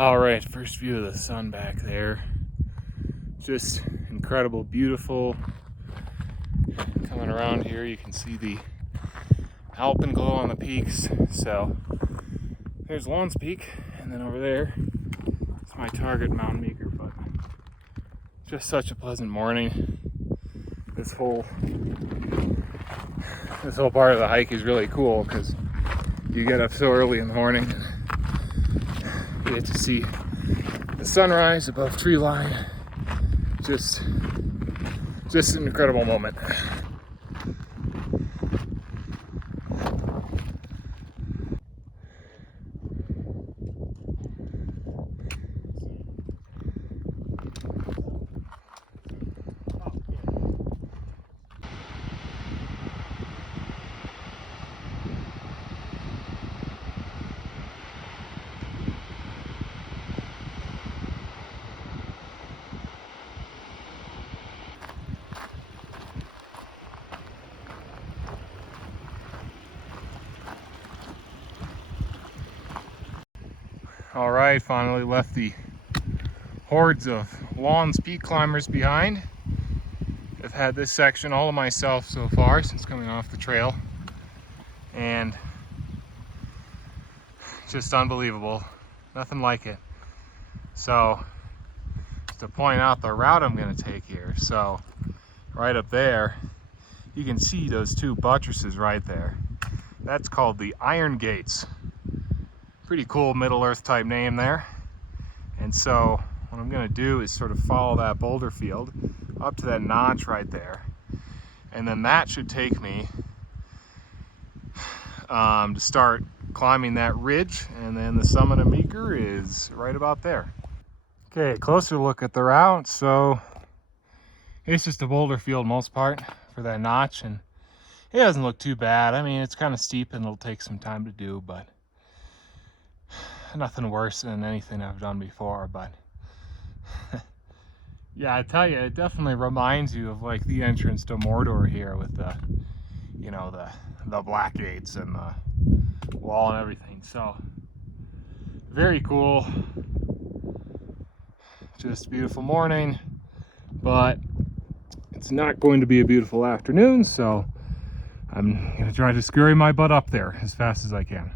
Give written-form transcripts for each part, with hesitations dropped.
All right, first view of the sun back there. Just incredible, beautiful. Coming around here, you can see the alpenglow on the peaks. So there's Long's Peak, and then over there is my target, Mount Meeker. But just such a pleasant morning. This whole part of the hike is really cool because you get up so early in the morning and you get to see the sunrise above tree line. Just an incredible moment. All right, finally left the hordes of Long's Peak climbers behind. I've had this section all to myself so far since coming off the trail, and just unbelievable. Nothing like it. So, to point out the route I'm going to take here, so right up there, you can see those two buttresses right there. That's called the Iron Gates. Pretty cool Middle Earth type name there. And so what I'm going to do is sort of follow that boulder field up to that notch right there, and then that should take me to start climbing that ridge, and then the summit of Meeker is right about there. Okay, closer look at the route. So it's just a boulder field most part for that notch, and it doesn't look too bad. I mean, it's kind of steep and it'll take some time to do, but nothing worse than anything I've done before. But yeah, I tell you, it definitely reminds you of like the entrance to Mordor here with the, you know, the black gates and the wall and everything. So very cool. Just a beautiful morning, but it's not going to be a beautiful afternoon, so I'm gonna try to scurry my butt up there as fast as I can.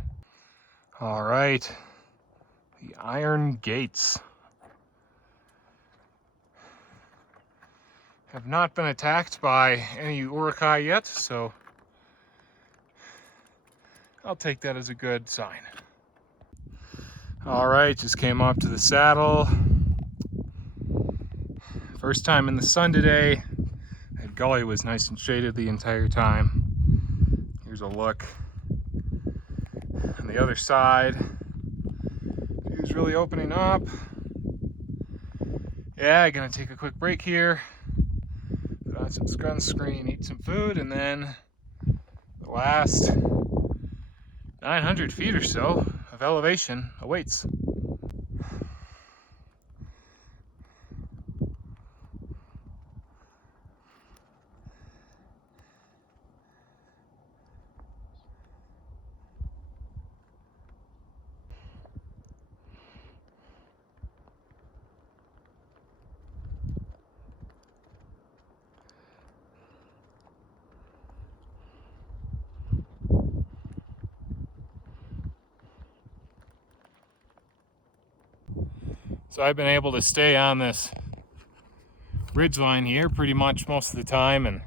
All right, the Iron Gates have not been attacked by any Urukai yet, so I'll take that as a good sign. All right, just came up to the saddle. First time in the sun today. That gully was nice and shaded the entire time. Here's a look on the other side. View's really opening up. Yeah, gonna take a quick break here. Put on some sunscreen, eat some food, and then the last 900 feet or so of elevation awaits. So I've been able to stay on this ridge line here pretty much most of the time, and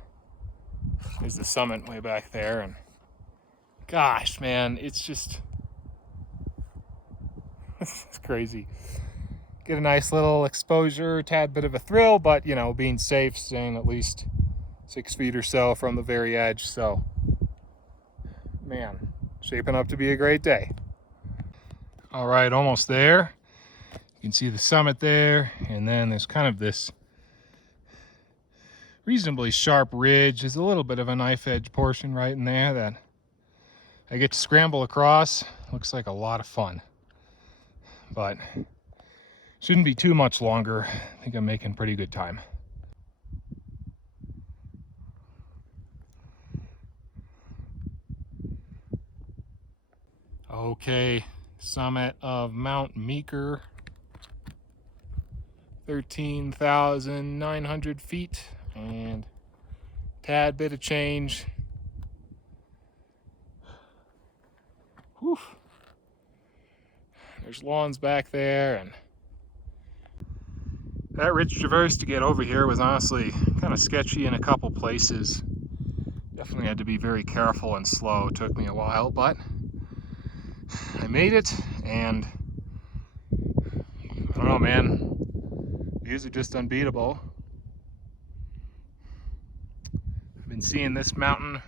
there's the summit way back there, and gosh, man, it's just it's crazy. Get a nice little exposure, tad bit of a thrill, but you know, being safe, staying at least 6 feet or so from the very edge. So man, shaping up to be a great day. All right, almost there. You can see the summit there, and then there's kind of this reasonably sharp ridge. There's a little bit of a knife edge portion right in there that I get to scramble across. Looks like a lot of fun, but shouldn't be too much longer. I think I'm making pretty good time. Okay, summit of Mount Meeker. 13,900 feet and tad bit of change. Whew. There's lawns back there, and that ridge traverse to get over here was honestly kind of sketchy in a couple places. Definitely had to be very careful and slow. It took me a while, but I made it, and I don't know, man. Views are just unbeatable. I've been seeing this mountain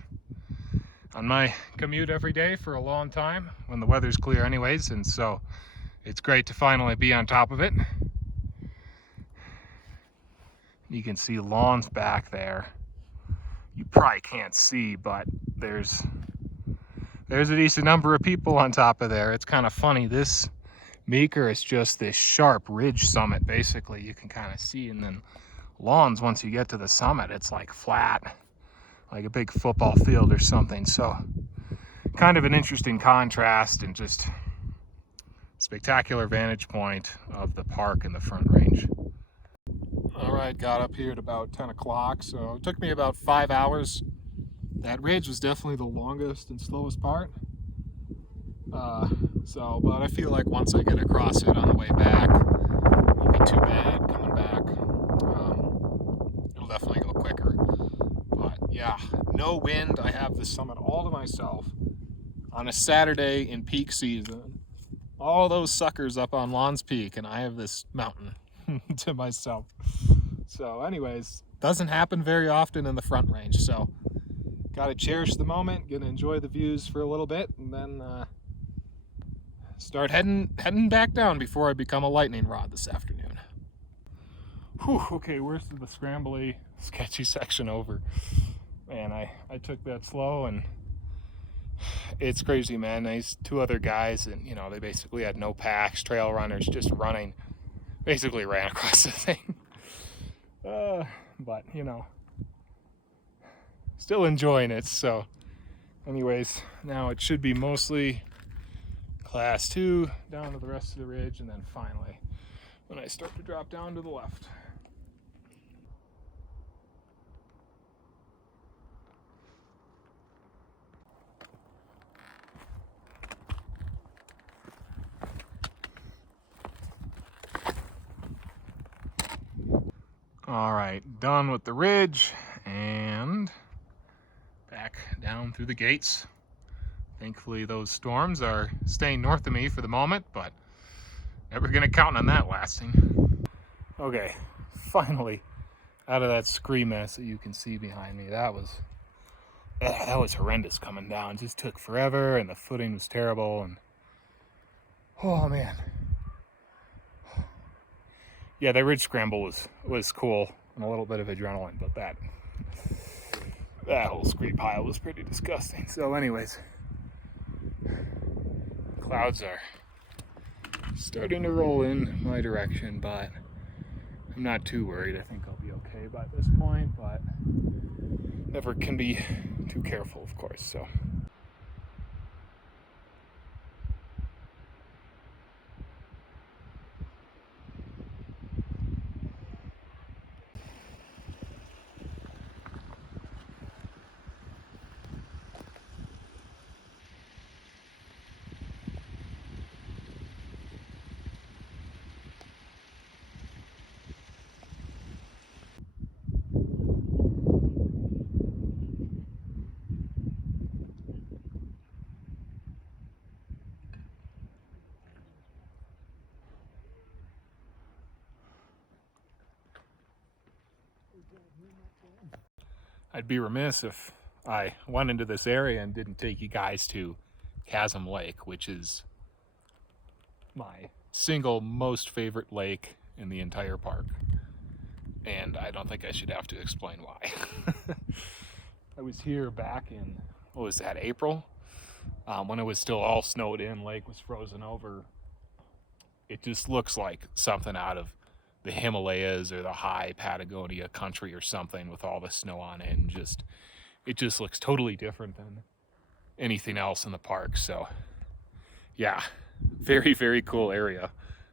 on my commute every day for a long time when the weather's clear anyways, and so it's great to finally be on top of it. You can see lawns back there. You probably can't see, but there's a decent number of people on top of there. It's kind of funny. This Meeker is just this sharp ridge summit, basically, you can kind of see, and then lawns, once you get to the summit, it's like flat, like a big football field or something. So kind of an interesting contrast, and just spectacular vantage point of the park in the Front Range. All right, got up here at about 10 o'clock, so it took me about 5 hours. That ridge was definitely the longest and slowest part. But I feel like once I get across it on the way back, it won't be too bad coming back. It'll definitely go quicker. But yeah, no wind. I have the summit all to myself on a Saturday in peak season. All those suckers up on Lawns Peak, and I have this mountain to myself. So anyways, doesn't happen very often in the Front Range, so gotta cherish the moment, gonna enjoy the views for a little bit, and then start heading back down before I become a lightning rod this afternoon. Whew, okay, where's the scrambly, sketchy section over? Man, I took that slow, and it's crazy, man. These two other guys, and you know, they basically had no packs, trail runners, just running, basically ran across the thing. But you know, still enjoying it. So anyways, now it should be mostly class 2 down to the rest of the ridge, and then finally when I start to drop down to the left. All right, done with the ridge and back down through the gates. Thankfully those storms are staying north of me for the moment, but never gonna count on that lasting. Okay, finally out of that scree mess that you can see behind me. That was horrendous coming down. It just took forever, and the footing was terrible, and oh man. Yeah, the ridge scramble was cool, and a little bit of adrenaline, but that whole scree pile was pretty disgusting. So anyways, clouds are starting to roll in my direction, but I'm not too worried. I think I'll be okay by this point, but never can be too careful, of course. So I'd be remiss if I went into this area and didn't take you guys to Chasm Lake, which is my single most favorite lake in the entire park. And I don't think I should have to explain why. I was here back in, what was that, April? When it was still all snowed in, lake was frozen over. It just looks like something out of the Himalayas or the high Patagonia country or something, with all the snow on it, and it just looks totally different than anything else in the park. So yeah, very, very cool area.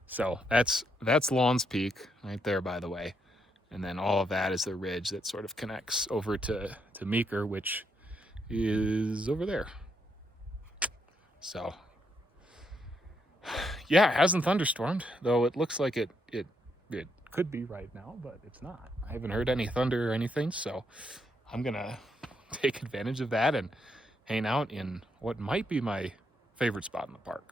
So that's Lawns Peak right there, by the way. And then all of that is the ridge that sort of connects over to Meeker, which is over there. So yeah, it hasn't thunderstormed, though it looks like it could be right now, but it's not. I haven't heard any thunder or anything, so I'm gonna take advantage of that and hang out in what might be my favorite spot in the park.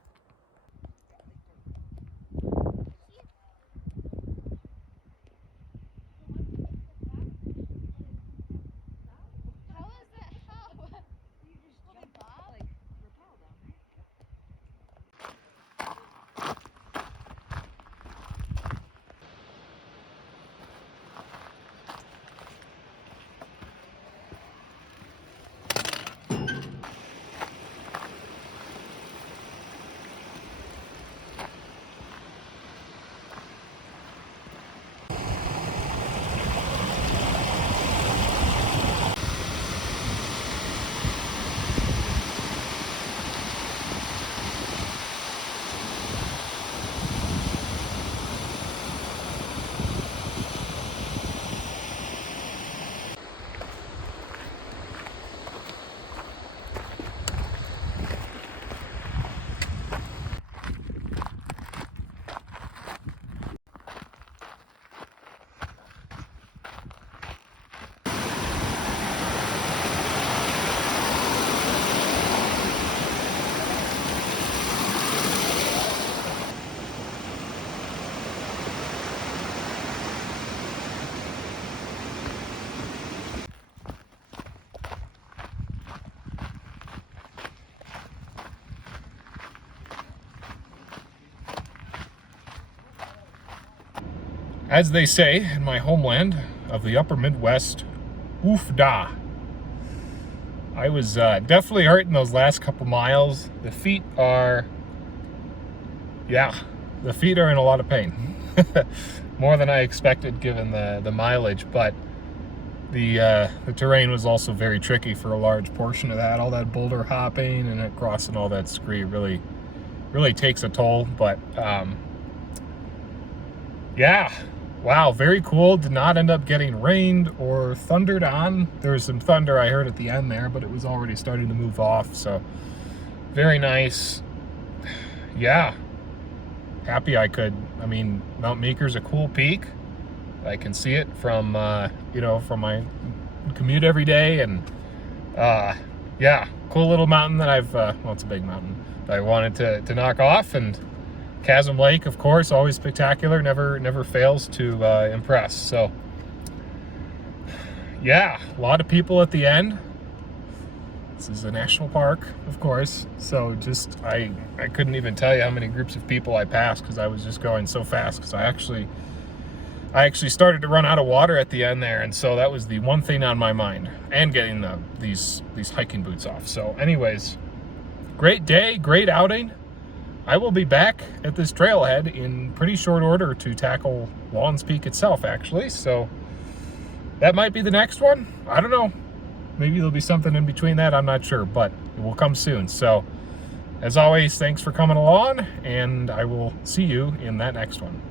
As they say in my homeland of the upper Midwest, oof da. I was definitely hurting those last couple miles. The feet are in a lot of pain. More than I expected given the mileage, but the terrain was also very tricky for a large portion of that. All that boulder hopping and crossing all that scree really takes a toll, but yeah. Wow, very cool. Did not end up getting rained or thundered on. There was some thunder I heard at the end there, but it was already starting to move off, so very nice. Yeah, happy I could. I mean, Mount Meeker's a cool peak. I can see it from, from my commute every day, and yeah, cool little mountain that well, it's a big mountain that I wanted to knock off. And Chasm Lake, of course, always spectacular, never fails to impress. So yeah, a lot of people at the end. This is a national park, of course, so just I couldn't even tell you how many groups of people I passed because I was just going so fast, because I actually started to run out of water at the end there, and so that was the one thing on my mind, and getting these hiking boots off. So anyways, great day, great outing. I will be back at this trailhead in pretty short order to tackle Lawns Peak itself, actually. So that might be the next one. I don't know. Maybe there'll be something in between that. I'm not sure, but it will come soon. So as always, thanks for coming along, and I will see you in that next one.